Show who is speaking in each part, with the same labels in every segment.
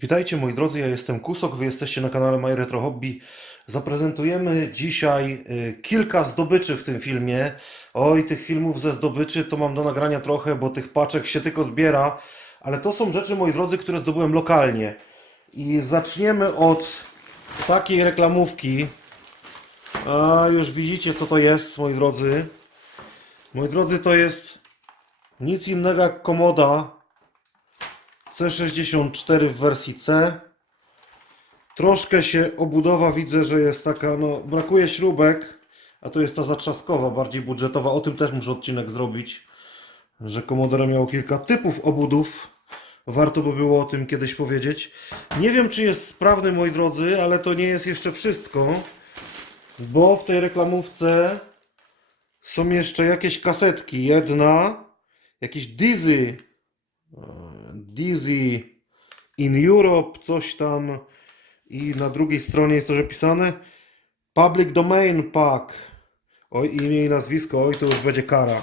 Speaker 1: Witajcie moi drodzy, ja jestem Kusok, wy jesteście na kanale My Retro Hobby. Zaprezentujemy dzisiaj y, kilka zdobyczy w tym filmie. Oj, tych filmów ze zdobyczy to mam do nagrania trochę, bo tych paczek się tylko zbiera. Ale to są rzeczy, moi drodzy, które zdobyłem lokalnie. I zaczniemy od takiej reklamówki. A już widzicie co to jest, moi drodzy. Moi drodzy, to jest nic innego jak komoda C64 w wersji C. Troszkę się obudowa widzę, że jest taka, no brakuje śrubek, a to jest ta zatrzaskowa, bardziej budżetowa. O tym też muszę odcinek zrobić, że Commodore miało kilka typów obudów. Warto by było o tym kiedyś powiedzieć. Nie wiem, czy jest sprawny, moi drodzy, ale to nie jest jeszcze wszystko, bo w tej reklamówce są jeszcze jakieś kasetki. Jedna, jakiś Dizzy Dizzy in Europe, coś tam. I na drugiej stronie jest też opisane Public Domain Pack. Oj, imię i nazwisko, oj, to już będzie kara.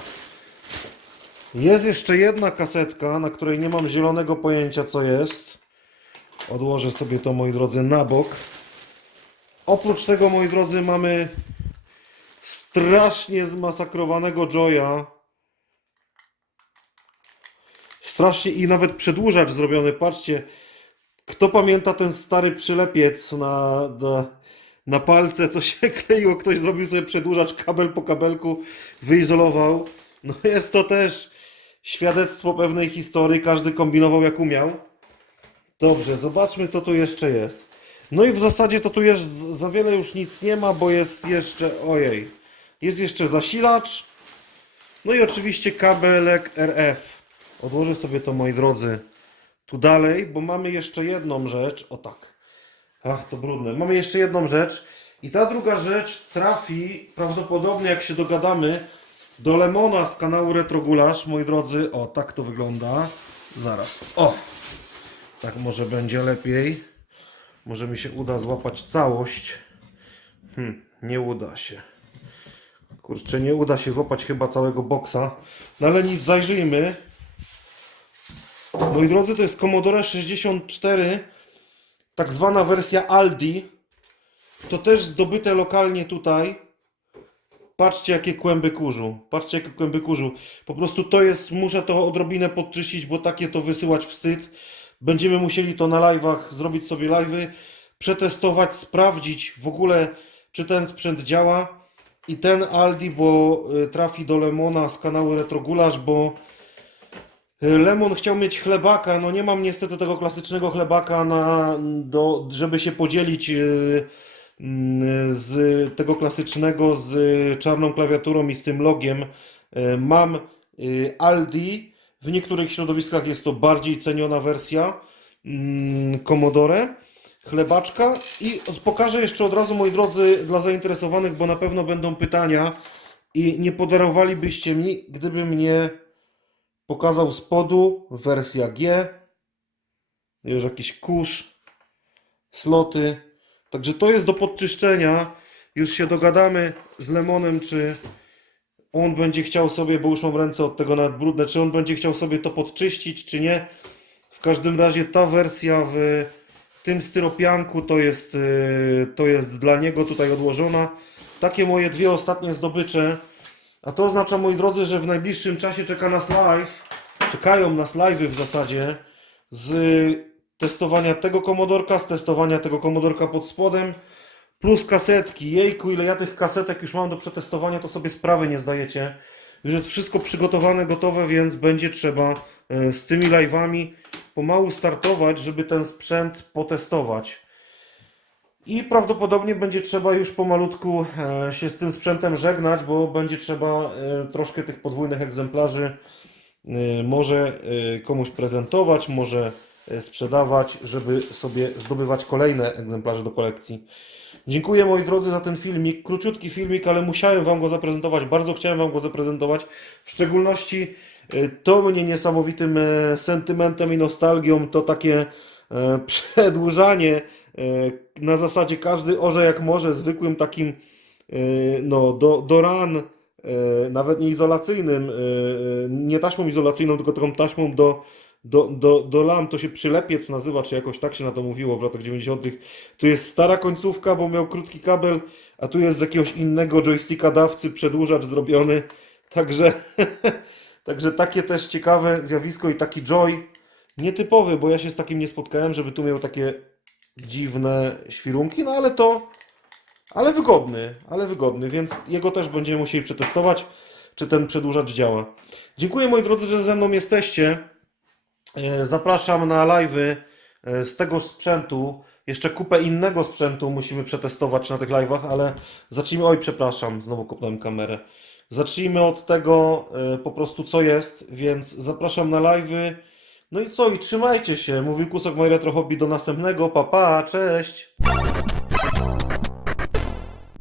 Speaker 1: Jest jeszcze jedna kasetka, na której nie mam zielonego pojęcia, co jest. Odłożę sobie to, moi drodzy, na bok. Oprócz tego, moi drodzy, mamy strasznie zmasakrowanego Joya. Strasznie i nawet przedłużacz zrobiony. Patrzcie, kto pamięta ten stary przylepiec na, na, na palce, co się kleiło? Ktoś zrobił sobie przedłużacz kabel po kabelku, wyizolował. No jest to też świadectwo pewnej historii. Każdy kombinował jak umiał. Dobrze, zobaczmy co tu jeszcze jest. No i w zasadzie to tu jest za wiele już nic nie ma, bo jest jeszcze, ojej, jest jeszcze zasilacz. No i oczywiście kabelek RF. Odłożę sobie to, moi drodzy, tu dalej, bo mamy jeszcze jedną rzecz. O tak. Ach, to brudne. Mamy jeszcze jedną rzecz. I ta druga rzecz trafi prawdopodobnie, jak się dogadamy, do Lemona z kanału Retrogulasz, moi drodzy. O, tak to wygląda. Zaraz. O! Tak może będzie lepiej. Może mi się uda złapać całość. Hm, nie uda się. Kurczę, nie uda się złapać chyba całego boksa. No ale nic, zajrzyjmy. Moi drodzy, to jest Commodore 64, tak zwana wersja Aldi. To też zdobyte lokalnie tutaj. Patrzcie, jakie kłęby kurzu. Patrzcie, jakie kłęby kurzu. Po prostu to jest, muszę to odrobinę podczyścić, bo takie to wysyłać wstyd. Będziemy musieli to na live'ach zrobić sobie live'y, przetestować, sprawdzić w ogóle, czy ten sprzęt działa. I ten Aldi, bo y, trafi do Lemona z kanału Retrogulasz, bo Lemon chciał mieć chlebaka, no nie mam niestety tego klasycznego chlebaka, na, do, żeby się podzielić yy, mm, z tego klasycznego z czarną klawiaturą i z tym logiem. Yy, Mam Aldi, w niektórych środowiskach jest to bardziej ceniona wersja mm, Commodore, chlebaczka. I pokażę jeszcze od razu moi drodzy dla zainteresowanych, bo na pewno będą pytania i nie podarowalibyście mi, gdybym nie Pokazał spodu wersja G. Już jakiś kurz, sloty. Także to jest do podczyszczenia. Już się dogadamy z Lemonem, czy on będzie chciał sobie, bo już mam ręce od tego nawet brudne, czy on będzie chciał sobie to podczyścić, czy nie. W każdym razie ta wersja w tym styropianku to jest, yy, to jest dla niego tutaj odłożona. Takie moje dwie ostatnie zdobycze. A to oznacza, moi drodzy, że w najbliższym czasie czeka nas live. Czekają nas live'y w zasadzie z testowania tego komodorka, z testowania tego komodorka pod spodem, plus kasetki. Jejku, ile ja tych kasetek już mam do przetestowania, to sobie sprawy nie zdajecie. Już jest wszystko przygotowane, gotowe, więc będzie trzeba e, z tymi live'ami pomału startować, żeby ten sprzęt potestować. I prawdopodobnie będzie trzeba już pomalutku e, się z tym sprzętem żegnać, bo będzie trzeba e, troszkę tych podwójnych egzemplarzy e, może komuś prezentować, może sprzedawać, żeby sobie zdobywać kolejne egzemplarze do kolekcji. Dziękuję moi drodzy za ten filmik. Króciutki filmik, ale musiałem Wam go zaprezentować. Bardzo chciałem Wam go zaprezentować. W szczególności to mnie niesamowitym sentymentem i nostalgią to takie przedłużanie na zasadzie każdy orze jak może, zwykłym takim e, no, do, do ran, e, nawet nie izolacyjnym, e, e, nie taśmą izolacyjną, tylko taką taśmą do, do, do, do lam, to się przylepiec nazywa, czy jakoś tak się na to mówiło w latach 90. Tu jest stara końcówka, bo miał krótki kabel, a tu jest z jakiegoś innego joysticka dawcy przedłużacz zrobiony. Także, także takie też ciekawe zjawisko i taki joy nietypowy, bo ja się z takim nie spotkałem, żeby tu miał takie dziwne świrunki, no ale to, ale wygodny, ale wygodny, więc jego też będziemy musieli przetestować, czy ten przedłużacz działa. Dziękuję moi drodzy, że ze mną jesteście. E, Zapraszam na live'y e, z tego sprzętu. Jeszcze kupę innego sprzętu musimy przetestować na tych live'ach, ale zacznijmy. Oj, przepraszam, znowu kopnąłem kamerę. Zacznijmy od tego e, po prostu co jest, więc zapraszam na live'y. No i co? I trzymajcie się. Mówił Kusok Moje Retro Hobby do następnego. Pa, pa, cześć!